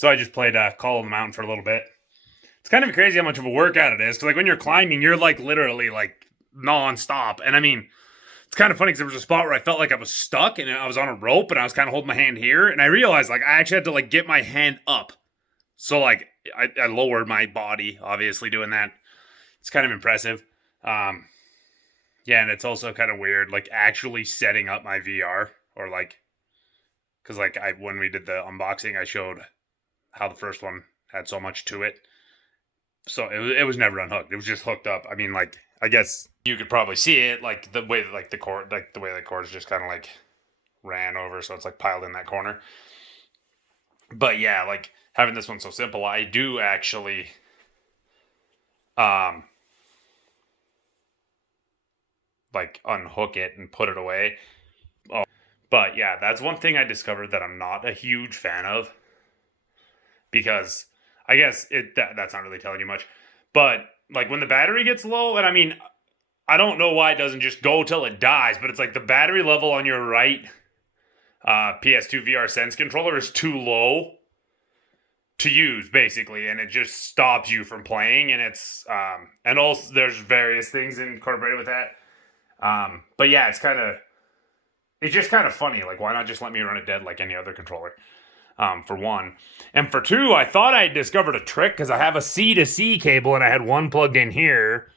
So I just played Call of the Mountain for a little bit. It's kind of crazy how much of a workout it is. Because like when you're climbing, you're like literally like non-stop. And I mean, it's kind of funny because there was a spot where I felt like I was stuck and I was on a rope and I was kind of holding my hand here. And I realized like I actually had to like get my hand up. So like I lowered my body, obviously doing that. It's kind of impressive. Yeah, and it's also kind of weird, like actually setting up my VR or like, because like when we did the unboxing, I showed how the first one had so much to it. So it was never unhooked. It was just hooked up. I mean, like I guess you could probably see it, like the way like the cord, like the way the cord's just kind of like ran over, so it's like piled in that corner. But yeah, like having this one so simple, I do actually like unhook it and put it away. Oh, but yeah, that's one thing I discovered that I'm not a huge fan of, because I guess that's not really telling you much. But like when the battery gets low, and I mean, I don't know why it doesn't just go till it dies, but it's like the battery level on your right PS2 VR Sense controller is too low to use, basically, and it just stops you from playing. And it's and also there's various things incorporated with that. But yeah, it's just kind of funny. Like, why not just let me run it dead like any other controller? For one. And for two, I thought I discovered a trick because I have a C to C cable and I had one plugged in here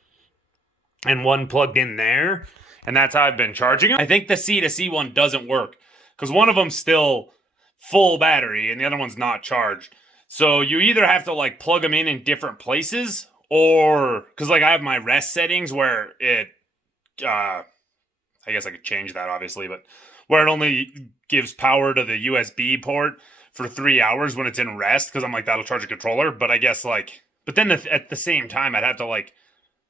and one plugged in there. And that's how I've been charging them. I think the C to C one doesn't work because one of them's still full battery and the other one's not charged. So you either have to like plug them in different places, or because like I have my rest settings where it, I guess I could change that obviously, but where it only gives power to the USB port for 3 hours when it's in rest, because I'm like, that'll charge a controller. But I guess like, but then at the same time, I'd have to like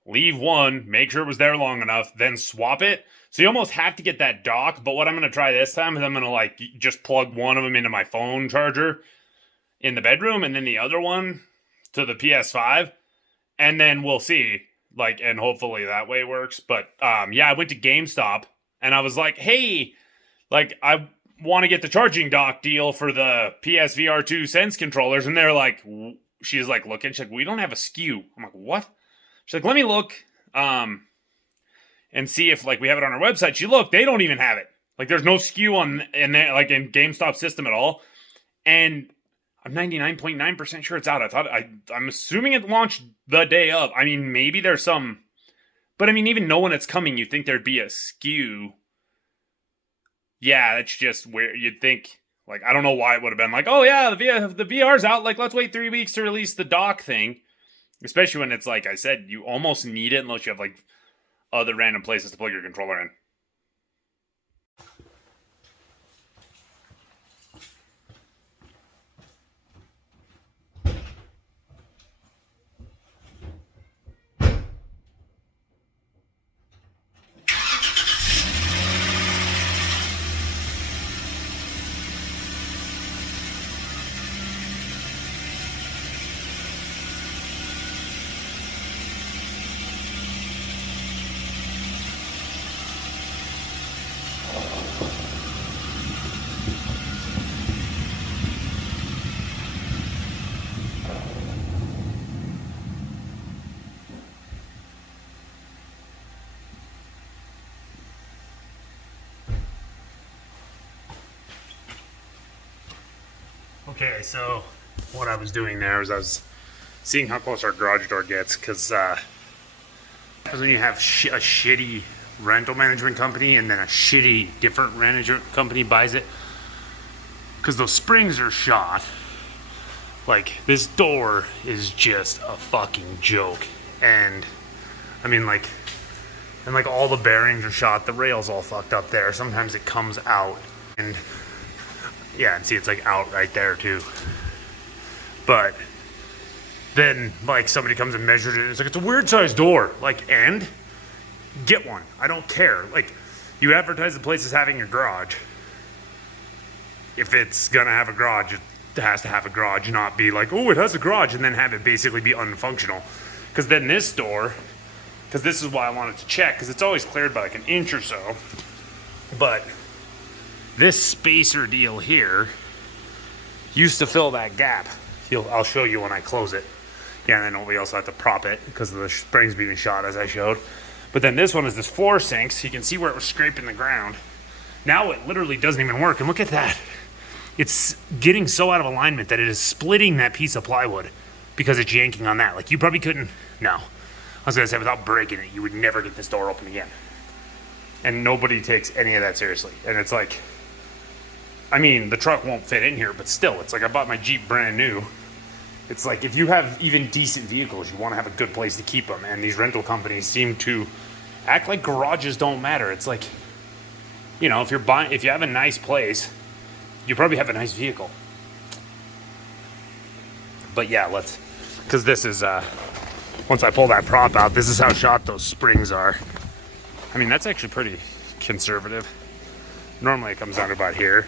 leave one, make sure it was there long enough, then swap it. So you almost have to get that dock. But what I'm going to try this time is I'm going to like just plug one of them into my phone charger in the bedroom and then the other one to the PS5. And then we'll see, like, and hopefully that way works. But yeah, I went to GameStop and I was like, hey, like, I want to get the charging dock deal for the PSVR 2 Sense controllers. And they're like, she's like looking, she's like, we don't have a SKU. I'm like, what? She's like, let me look and see if like we have it on our website. She looked, they don't even have it. Like, there's no SKU in there, like in GameStop system at all. And I'm 99.9% sure it's out. I'm assuming it launched the day of. I mean, maybe there's some, but I mean, even knowing it's coming, you'd think there'd be a SKU. Yeah, that's just where you'd think, like, I don't know why it would have been like, oh yeah, the VR's out, like, let's wait 3 weeks to release the dock thing. Especially when it's like I said, you almost need it unless you have like other random places to plug your controller in. Okay, so what I was doing there was I was seeing how close our garage door gets, because when you have a shitty rental management company and then a shitty different management company buys it, because those springs are shot. Like, this door is just a fucking joke. And I mean, like, and like all the bearings are shot, the rail's all fucked up there. Sometimes it comes out, and yeah, and see, it's like out right there too. But then like somebody comes and measures it, and it's like, it's a weird sized door. Like, and get one. I don't care. Like, you advertise the place as having a garage. If it's gonna have a garage, it has to have a garage, not be like, oh, it has a garage, and then have it basically be unfunctional. Because then this door, because this is why I wanted to check, because it's always cleared by like an inch or so. But this spacer deal here used to fill that gap. I'll show you when I close it. Yeah, and then we also have to prop it because of the springs being shot, as I showed. But then this one is this floor sink, so you can see where it was scraping the ground. Now it literally doesn't even work, and look at that. It's getting so out of alignment that it is splitting that piece of plywood because it's yanking on that. Like, you probably couldn't, no. I was gonna say, without breaking it, you would never get this door open again. And nobody takes any of that seriously. And it's like, I mean, the truck won't fit in here, but still, it's like I bought my Jeep brand new. It's like, if you have even decent vehicles, you want to have a good place to keep them. And these rental companies seem to act like garages don't matter. It's like, you know, if you have a nice place, you probably have a nice vehicle. But yeah, because this is, once I pull that prop out, this is how shot those springs are. I mean, that's actually pretty conservative. Normally it comes down to about here.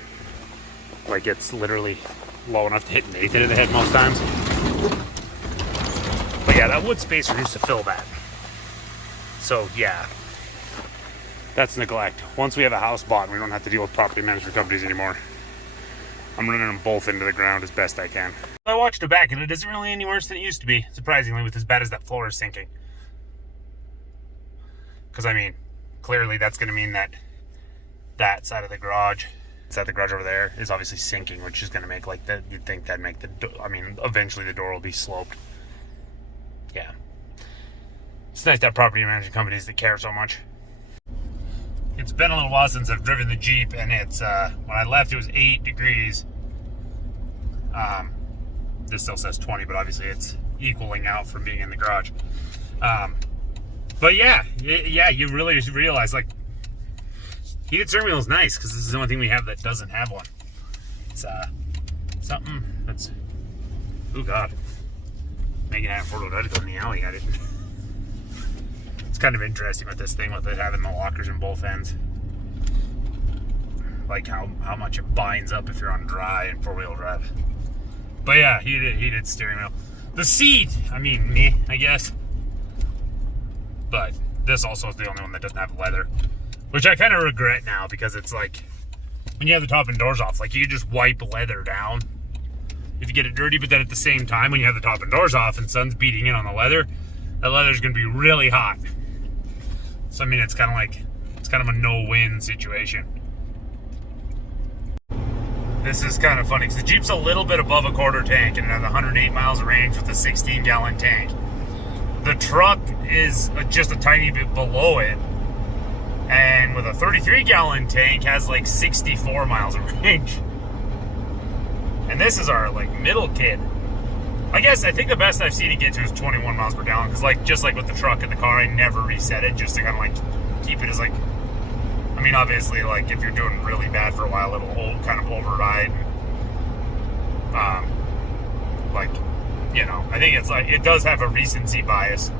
Like, it's literally low enough to hit Nathan in the head most times. But yeah, that wood spacer used to fill that. So yeah, that's neglect. Once we have a house bought and we don't have to deal with property management companies anymore, I'm running them both into the ground as best I can. I watched it back and it isn't really any worse than it used to be, surprisingly, with as bad as that floor is sinking. Because I mean, clearly that's going to mean that that side of the garage, over there, is obviously sinking, which is going to make, like, you'd think that'd make eventually the door will be sloped. Yeah. It's nice to have property management companies that care so much. It's been a little while since I've driven the Jeep, and it's, when I left it was 8 degrees. This still says 20, but obviously it's equaling out from being in the garage. But yeah, you really just realize, like, heated steering wheel is nice because this is the only thing we have that doesn't have one. It's something that's, oh god, Megan had four-wheel drive to go in the alley at it. It's kind of interesting with this thing with it having the lockers in both ends. Like how much it binds up if you're on dry and four-wheel drive. But yeah, heated steering wheel. The seat, I mean, me, I guess. But this also is the only one that doesn't have leather. Which I kind of regret now because it's like, when you have the top and doors off, like you can just wipe leather down if you get it dirty, but then at the same time, when you have the top and doors off and sun's beating in on the leather, that leather's going to be really hot. So I mean, it's kind of a no-win situation. This is kind of funny because the Jeep's a little bit above a quarter tank and it has 108 miles of range with a 16-gallon tank. The truck is just a tiny bit below it. And with a 33-gallon tank, has like 64 miles of range. And this is our like middle kid. I think the best I've seen it get to is 21 miles per gallon. Because like just like with the truck and the car, I never reset it just to kind of like keep it as like. I mean, obviously, like if you're doing really bad for a while, it'll kind of override. Like, you know, I think it's like it does have a recency bias,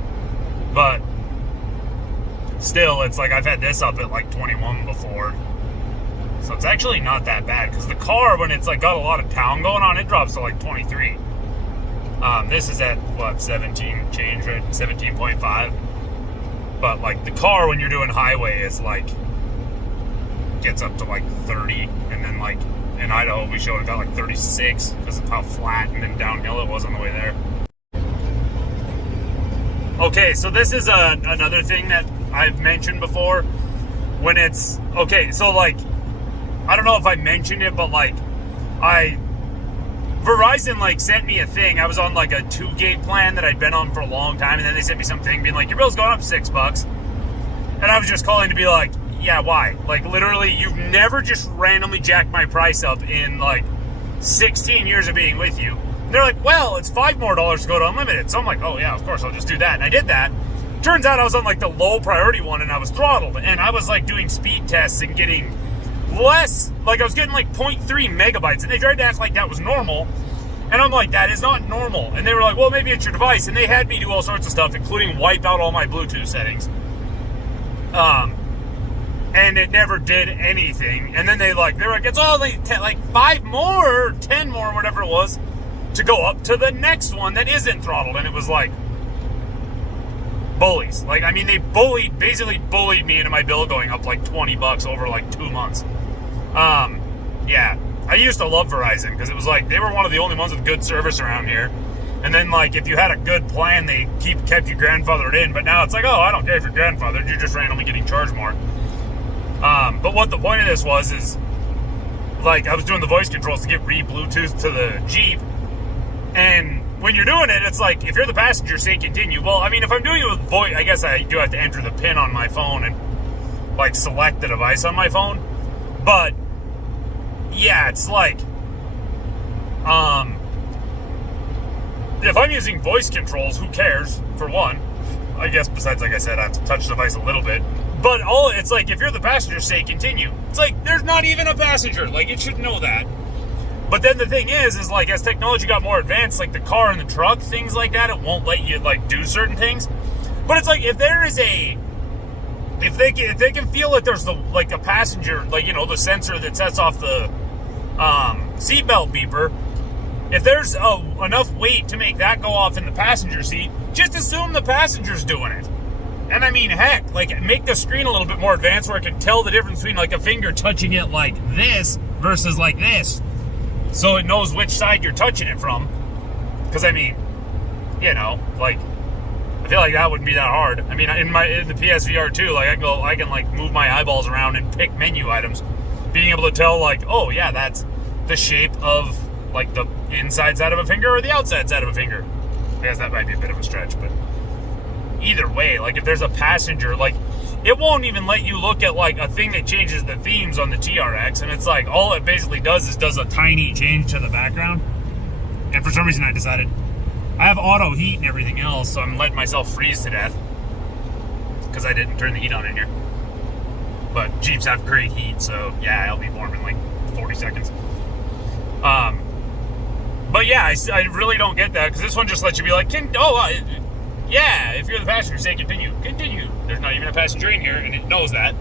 but. Still, it's like I've had this up at like 21 before. So it's actually not that bad. Because the car, when it's like got a lot of town going on, it drops to like 23. This is at, what, 17 change, right? 17.5. But like the car, when you're doing highway, is like, gets up to like 30. And then like in Idaho, we showed it got like 36. Because of how flat and then downhill it was on the way there. Okay, so this is another thing that I've mentioned before. When it's, okay, so like, I don't know if I mentioned it, but like, Verizon like sent me a thing. I was on like a 2 gig plan that I'd been on for a long time, and then they sent me something being like, your bill's going up $6. And I was just calling to be like, yeah, why? Like, literally, you've never just randomly jacked my price up in like 16 years of being with you. They're like, well, it's $5 more to go to unlimited. So I'm like, oh yeah, of course, I'll just do that. And I did that. Turns out I was on like the low priority one and I was throttled. And I was like doing speed tests and getting less, like I was getting like 0.3 megabytes. And they tried to act like that was normal. And I'm like, that is not normal. And they were like, well, maybe it's your device. And they had me do all sorts of stuff, including wipe out all my Bluetooth settings. And it never did anything. And then they were like, it's all like 5 more or 10 more, whatever it was, to go up to the next one that isn't throttled. And it was like bullies. Like, I mean, they basically bullied me into my bill going up like $20 over like 2 months. Yeah. I used to love Verizon because it was like they were one of the only ones with good service around here. And then, like, if you had a good plan, they kept you grandfathered in. But now it's like, oh, I don't care if you're grandfathered. You're just randomly getting charged more. But what the point of this was is, like, I was doing the voice controls to get re-Bluetooth to the Jeep. And when you're doing it, it's like, if you're the passenger, say continue. Well, I mean, if I'm doing it with voice, I guess I do have to enter the PIN on my phone and, like, select the device on my phone. But, yeah, it's like, if I'm using voice controls, who cares, for one? I guess besides, like I said, I have to touch the device a little bit. But it's like, if you're the passenger, say continue. It's like, there's not even a passenger. Like, it should know that. But then the thing is like, as technology got more advanced, like the car and the truck, things like that, it won't let you, like, do certain things. But it's like, if there is if they can feel like there's a passenger, like, you know, the sensor that sets off the seatbelt beeper, if there's enough weight to make that go off in the passenger seat, just assume the passenger's doing it. And I mean, heck, like, make the screen a little bit more advanced where I can tell the difference between, like, a finger touching it like this versus like this, so it knows which side you're touching it from. Because, I mean, you know, like, I feel like that wouldn't be that hard. I mean, in the PSVR 2, like, I can like move my eyeballs around and pick menu items, being able to tell, like, oh yeah, that's the shape of, like, the inside side of a finger or the outside side of a finger. I guess that might be a bit of a stretch, but either way, like, if there's a passenger, like, it won't even let you look at, like, a thing that changes the themes on the TRX, and it's like, all it basically does is does a tiny change to the background. And for some reason I decided, I have auto heat and everything else, so I'm letting myself freeze to death because I didn't turn the heat on in here. But Jeeps have great heat, so yeah, I'll be warm in like 40 seconds. But yeah, I really don't get that, because this one just lets you be like, yeah, if you're the passenger, say continue. Continue. There's not even a passenger in here, and it knows that.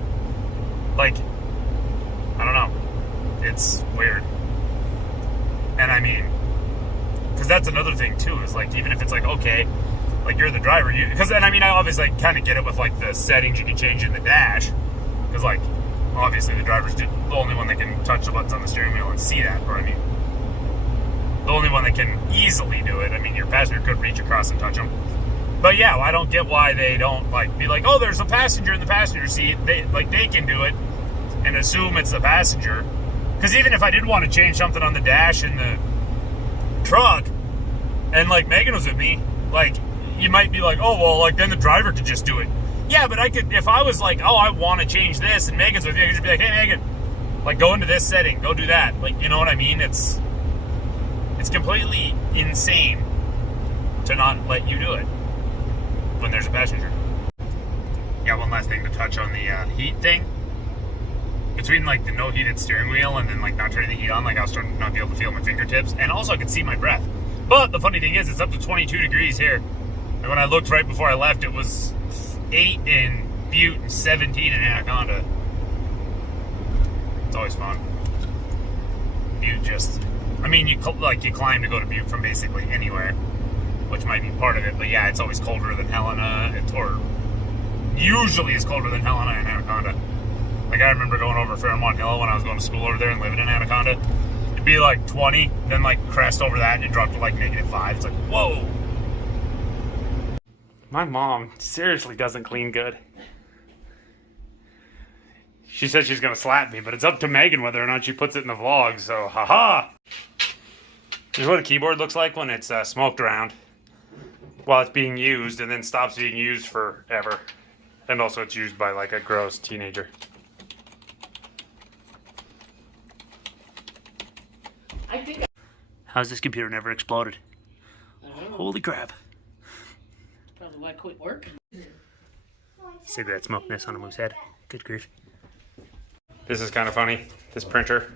Like, I don't know. It's weird. And I mean, because that's another thing too, is like, even if it's like, okay, like, you're the driver, because then, I mean, I obviously kind of get it with, like, the settings you can change in the dash, because, like, obviously the driver's the only one that can touch the buttons on the steering wheel and see that, or I mean, the only one that can easily do it. I mean, your passenger could reach across and touch them. But yeah, I don't get why they don't, like, be like, oh, there's a passenger in the passenger seat. They can do it and assume it's the passenger. Because even if I did want to change something on the dash in the truck, and, like, Megan was with me, like, you might be like, oh, well, like, then the driver could just do it. Yeah, but I could, if I was like, oh, I want to change this, and Megan's with me, I could just be like, hey, Megan, like, go into this setting, go do that. Like, you know what I mean? It's completely insane to not let you do it when there's a passenger. Yeah, one last thing to touch on the heat thing. Between, like, the no heated steering wheel and then, like, not turning the heat on, like, I was starting to not be able to feel my fingertips, and also I could see my breath. But the funny thing is, it's up to 22 degrees here. And when I looked right before I left, it was 8 in Butte and 17 in Anaconda. It's always fun. Butte just, I mean, you climb to go to Butte from basically anywhere, which might be part of it. But yeah, it's always colder than Helena, or usually it's colder than Helena and Anaconda. Like, I remember going over Fairmont Hill when I was going to school over there and living in Anaconda. It'd be like 20, then, like, crest over that and it dropped to like -5. It's like, whoa. My mom seriously doesn't clean good. She said she's gonna slap me, but it's up to Megan whether or not she puts it in the vlog, so haha. Here's what a keyboard looks like when it's smoked around while it's being used, and then stops being used forever. And also it's used by, like, a gross teenager. How's this computer never exploded? I don't know. Holy crap. Probably why it quit working. Cigarette smoke mist on a moose head. Good grief. This is kind of funny. This printer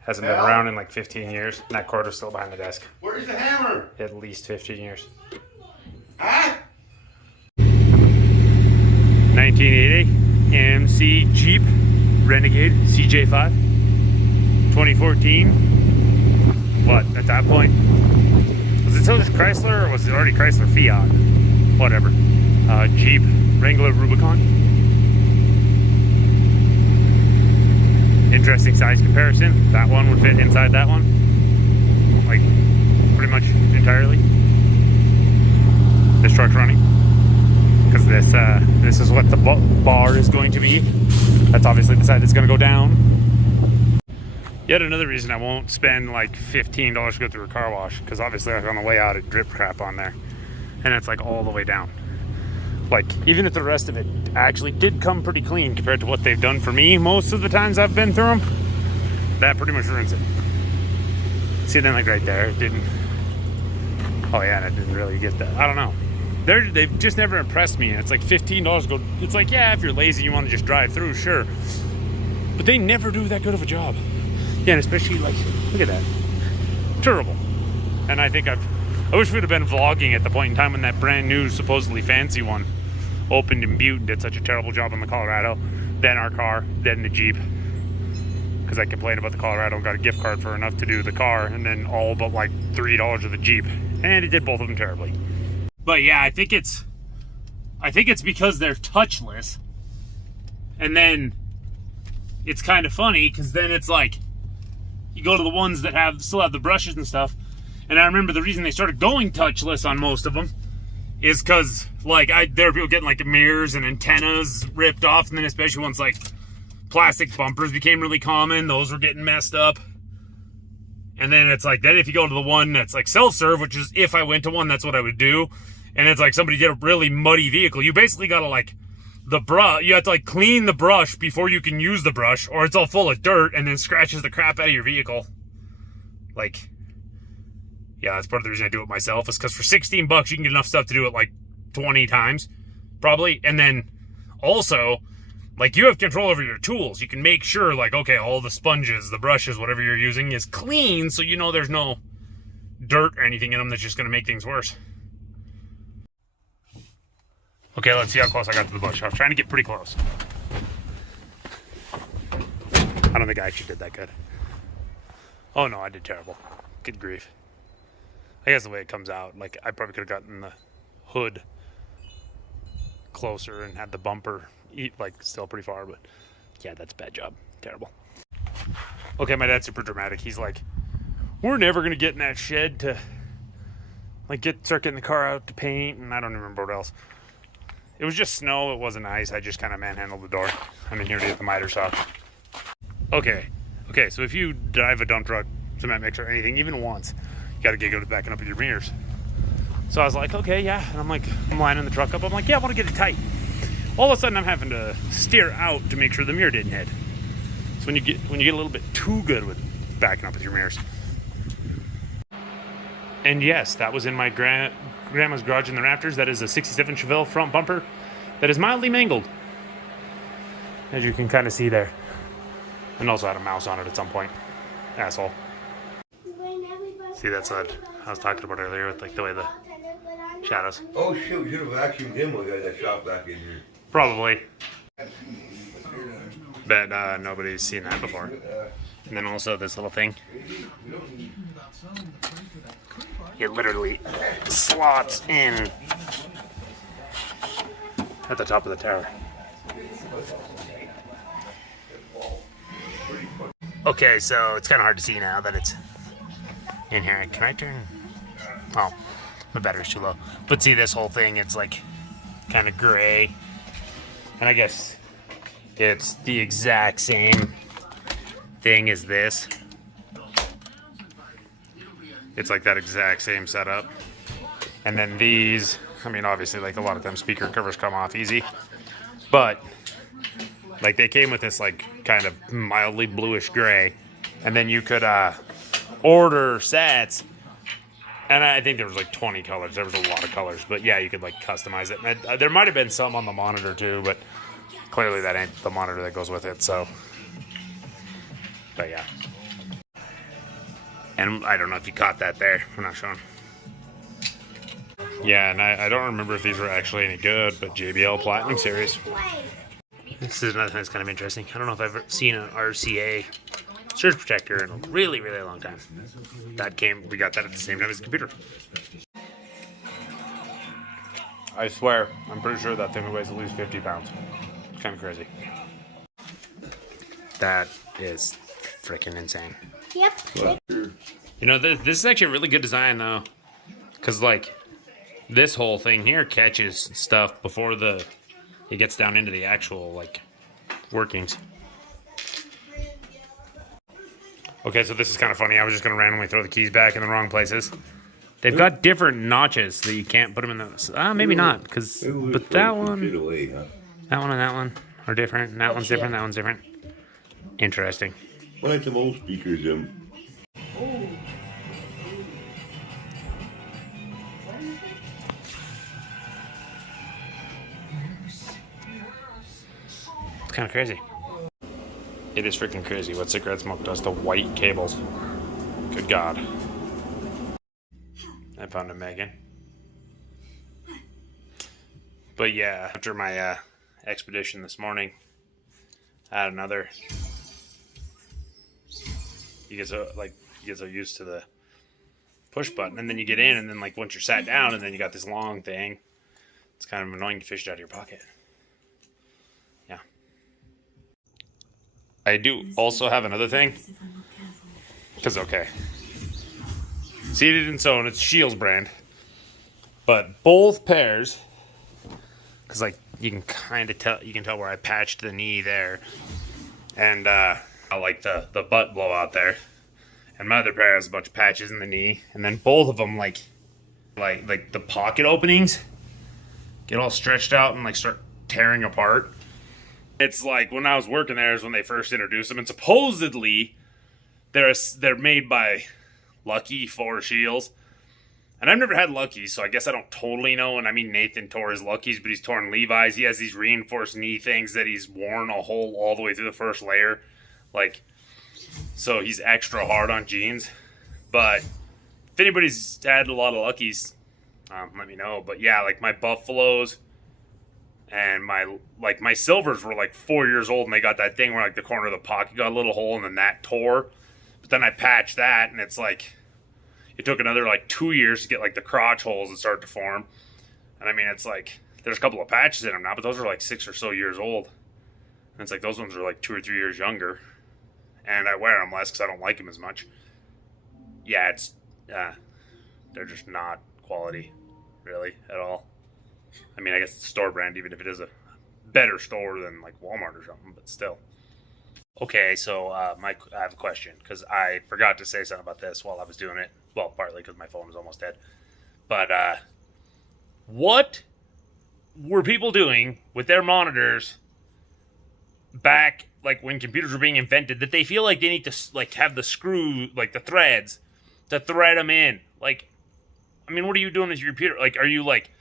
hasn't been around in like 15 years, and that quarter's still behind the desk. Where's the hammer? At least 15 years. Huh? 1980 AMC Jeep Renegade CJ5. 2014. What, at that point? Was it still just Chrysler, or was it already Chrysler Fiat? Whatever. Jeep Wrangler Rubicon. interesting size comparison. That one would fit inside that one, like pretty much entirely. This truck's running because this is what the bar is going to be. That's obviously the side that's going to go down. Yet another reason I won't spend like $15 to go through a car wash, because obviously like on the way out it drip crap on there, and it's like all the way down. Like, even if the rest of it actually did come pretty clean compared to what they've done for me most of the times I've been through them, that pretty much ruins it. See, then like right there, it didn't. Oh yeah, and I didn't really get that. I don't know. They've just never impressed me. It's like $15 go. It's like, yeah, if you're lazy, you want to just drive through, sure. But they never do that good of a job. Yeah, and especially like, look at that. Terrible. And I think I wish we'd have been vlogging at the point in time when that brand new, supposedly fancy one opened in Butte and did such a terrible job on the Colorado, then our car, then the Jeep. Because I complained about the Colorado and got a gift card for enough to do the car, and then all but like $3 of the Jeep. And it did both of them terribly. But yeah, I think it's because they're touchless. And then it's kind of funny because then it's like you go to the ones that still have the brushes and stuff. And I remember the reason they started going touchless on most of them is because like there were people getting like mirrors and antennas ripped off, and then especially once like plastic bumpers became really common, those were getting messed up. And then it's like, then if you go to the one that's like self-serve, which is if I went to one, that's what I would do. And it's like somebody did a really muddy vehicle. You basically got to like you have to like clean the brush before you can use the brush, or it's all full of dirt and then scratches the crap out of your vehicle. Like, yeah, that's part of the reason I do it myself, is because for $16 you can get enough stuff to do it like 20 times, probably. And then also, like, you have control over your tools. You can make sure, like, okay, all the sponges, the brushes, whatever you're using is clean, so you know there's no dirt or anything in them that's just going to make things worse. Okay, let's see how close I got to the bush. I was trying to get pretty close. I don't think I actually did that good. Oh no, I did terrible. Good grief. I guess the way it comes out, like, I probably could have gotten the hood closer and had the bumper like still pretty far, but yeah, that's a bad job. Terrible. Okay, my dad's super dramatic. He's like, we're never gonna get in that shed to like start getting the car out to paint, and I don't remember what else. It was just snow, it wasn't ice. I just kind of manhandled the door. I'm in here to get the miter saw. Okay, so if you drive a dump truck, cement mixer, anything, even once, you gotta get good at backing up with your mirrors. So I was like, okay, yeah, and I'm lining the truck up. I'm like, yeah, I want to get it tight. All of a sudden, I'm having to steer out to make sure the mirror didn't hit. So when you get a little bit too good with backing up with your mirrors. And yes, that was in my grandma's garage in the rafters. That is a 67 Chevelle front bumper that is mildly mangled, as you can kind of see there. And also had a mouse on it at some point. Asshole. See, that's what I was talking about earlier with like the way the shadows. Oh shoot, you should have vacuumed him when we got that shot back in here. Probably. Bet nobody's seen that before. And then also this little thing. It literally slots in at the top of the tower. Okay, so it's kind of hard to see now that it's in here. Can I turn? Oh, my battery's too low. But see, this whole thing, it's like kind of gray. And I guess it's the exact same thing as this. It's like that exact same setup. And then these, I mean, obviously, like a lot of them speaker covers come off easy. But like they came with this like kind of mildly bluish gray. And then you could order sets. And I think there was like 20 colors. There was a lot of colors. But yeah, you could like customize it. And there might have been some on the monitor too, but clearly that ain't the monitor that goes with it. So, but yeah. And I don't know if you caught that there. I'm not showing. Yeah, and I don't remember if these were actually any good, but JBL Platinum Series. This is another thing that's kind of interesting. I don't know if I've ever seen an RCA surge protector in a really, really long time. We got that at the same time as the computer. I swear, I'm pretty sure that thing weighs at least 50 pounds. It's kind of crazy. That is freaking insane. Yep. You know, this is actually a really good design, though. Because, like, this whole thing here catches stuff before it gets down into the actual, like, workings. Okay, so this is kind of funny. I was just going to randomly throw the keys back in the wrong places. They've got different notches that you can't put them in the... maybe not, because... But that one... That one and that one are different. And that one's different, that one's different. Interesting. I like some old speakers, It's kind of crazy. It is freaking crazy what cigarette smoke does to white cables. Good God. I found a Megan. But yeah, after my expedition this morning, I had another. You get so used to the push button, and then you get in, and then like once you're sat down, and then you got this long thing. It's kind of annoying to fish it out of your pocket. Yeah. I do also have another thing. Because, okay. Seated and Sewn, it's Shields brand. But both pairs, because like you can kind of tell where I patched the knee there. And I like the butt blowout there. And my other pair has a bunch of patches in the knee. And then both of them like the pocket openings get all stretched out and like start tearing apart. It's like when I was working there is when they first introduced them, and supposedly they're made by Lucky for Shields. And I've never had Lucky's, so I guess I don't totally know. And I mean, Nathan tore his Lucky's, but he's torn Levi's. He has these reinforced knee things that he's worn a hole all the way through the first layer. Like, so he's extra hard on jeans. But if anybody's had a lot of Lucky's, let me know. But yeah, like my Buffaloes and my Silvers were like 4 years old, and they got that thing where like the corner of the pocket got a little hole, and then that tore. But then I patched that, and it's like it took another like 2 years to get like the crotch holes that start to form. And I mean, it's like there's a couple of patches in them now, but those are like 6 or so years old. And it's like those ones are like 2 or 3 years younger, and I wear them less because I don't like them as much. Yeah, it's they're just not quality, really, at all. I mean, I guess it's store brand, even if it is a better store than like Walmart or something, but still. Okay, so I have a question, because I forgot to say something about this while I was doing it. Well, partly because my phone was almost dead. But what were people doing with their monitors back, like when computers were being invented, that they feel like they need to like have the screw, like the threads, to thread them in? Like, I mean, what are you doing with your computer? Like, are you like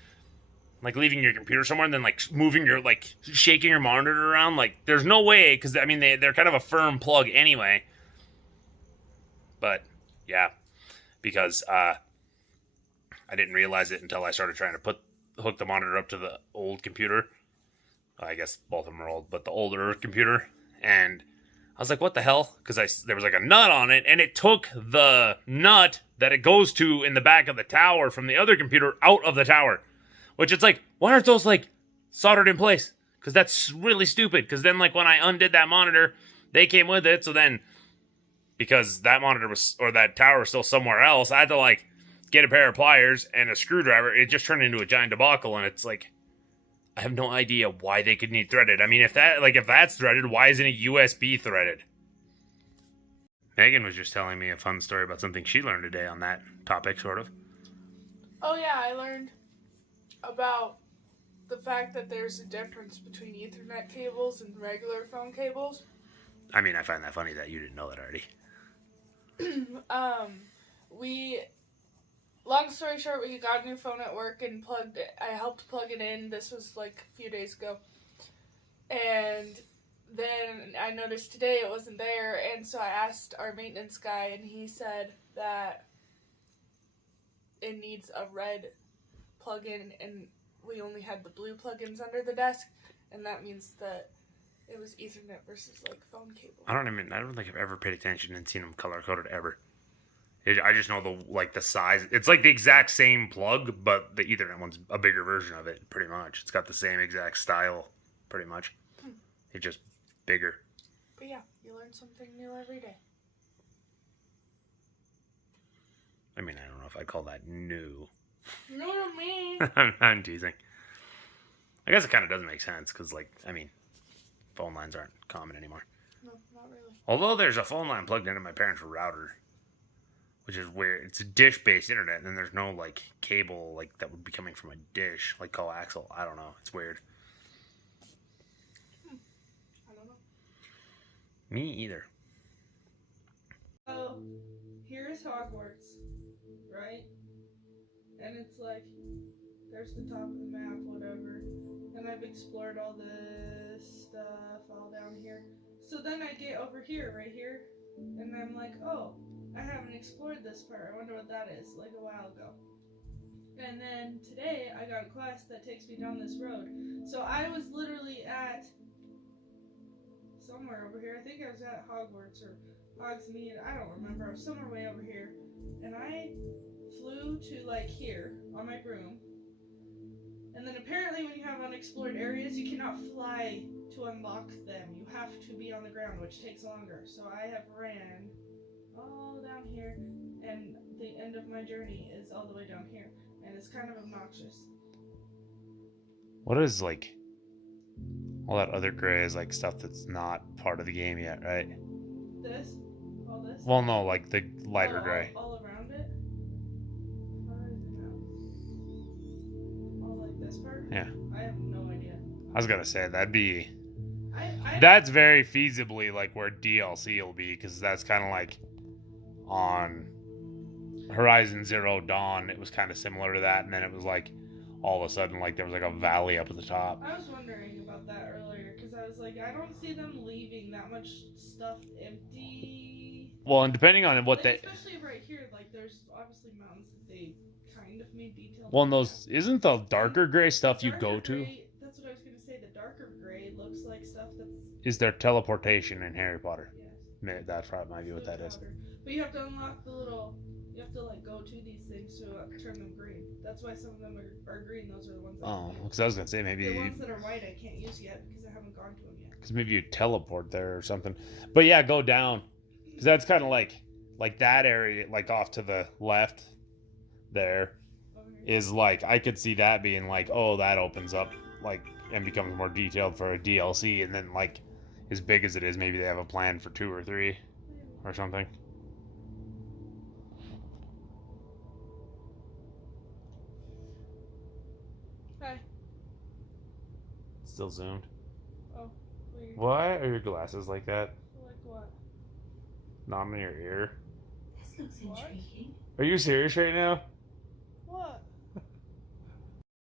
leaving your computer somewhere and then like moving your, like shaking your monitor around? Like, there's no way, because I mean they're kind of a firm plug anyway. But yeah, because I didn't realize it until I started trying to hook the monitor up to the old computer. I guess both of them are old, but the older computer. And I was like, what the hell? Because there was like a nut on it, and it took the nut that it goes to in the back of the tower from the other computer out of the tower. Which it's like, why aren't those like soldered in place? Because that's really stupid. Because then like when I undid that monitor, they came with it. So then, because that monitor that tower was still somewhere else, I had to like get a pair of pliers and a screwdriver. It just turned into a giant debacle. And it's like, I have no idea why they could need threaded. I mean, if that's threaded, why isn't it USB threaded? Megan was just telling me a fun story about something she learned today on that topic, sort of. Oh yeah, I learned about the fact that there's a difference between Ethernet cables and regular phone cables. I mean, I find that funny that you didn't know that already. Long story short, we got a new phone at work and I helped plug it in. This was like a few days ago. And then I noticed today it wasn't there, and so I asked our maintenance guy, and he said that it needs a red plug-in, and we only had the blue plug-ins under the desk, and that means that it was Ethernet versus like phone cable. I don't think I've ever paid attention and seen them color coded ever. I just know the size. It's like the exact same plug, but the Ethernet one's a bigger version of it, pretty much. It's got the same exact style, pretty much. It's just bigger. But yeah, you learn something new every day. I mean, I don't know if I call that new. You know what I mean? I'm teasing. I guess it kind of doesn't make sense because, like, I mean, phone lines aren't common anymore. No, not really. Although there's a phone line plugged into my parents' router, which is weird. It's a dish-based internet, and then there's no, like, cable, like, that would be coming from a dish, like coaxial. I don't know. It's weird. I don't know. Me either. So, here's Hogwarts, right? And it's like, there's the top of the map, whatever. And I've explored all this stuff all down here. So then I get over here, right here, and I'm like, oh, I haven't explored this part. I wonder what that is, like a while ago. And then today I got a quest that takes me down this road. So I was literally at somewhere over here. I think I was at Hogwarts or Hogsmeade. I don't remember. I was somewhere way over here. And I flew to like here on my broom. And then apparently when you have unexplored areas, you cannot fly to unlock them. You have to be on the ground, which takes longer. So I have ran all down here, and the end of my journey is all the way down here. And it's kind of obnoxious. What is, like, all that other gray is, like, stuff that's not part of the game yet, right? This? All this? Well, no, like, the lighter gray. All around it? How do I know? All like this part? Yeah. I have no idea. I was gonna say, that'd be... I That's very feasibly, like, where DLC will be, because that's kind of like on Horizon Zero Dawn, it was kind of similar to that, and then it was like all of a sudden, like, there was like a valley up at the top. I was wondering about that earlier because I was like, I don't see them leaving that much stuff empty. Well, and depending on what Like, especially right here, like there's obviously mountains that they kind of made detailed. Well, and those isn't the darker gray stuff you go to. That's what I was gonna say. The darker gray looks like stuff that's. Is there teleportation in Harry Potter? Yes. That probably might be what that is. But you have to unlock the little. You have to like go to these things to turn them green. That's why some of them are green. Those are the ones. Oh, because I was gonna say maybe the ones that are white I can't use yet because I haven't gone to them yet. Because maybe you teleport there or something. But yeah, go down. Because that's kind of like that area, like off to the left there, is like, I could see that being like, oh, that opens up like and becomes more detailed for a DLC, and then like as big as it is, maybe they have a plan for 2 or 3 or something. Hi. Still zoomed. Oh, weird. Why are your glasses like that? Like what? Not in your ear. This looks What? intriguing. Are you serious right now?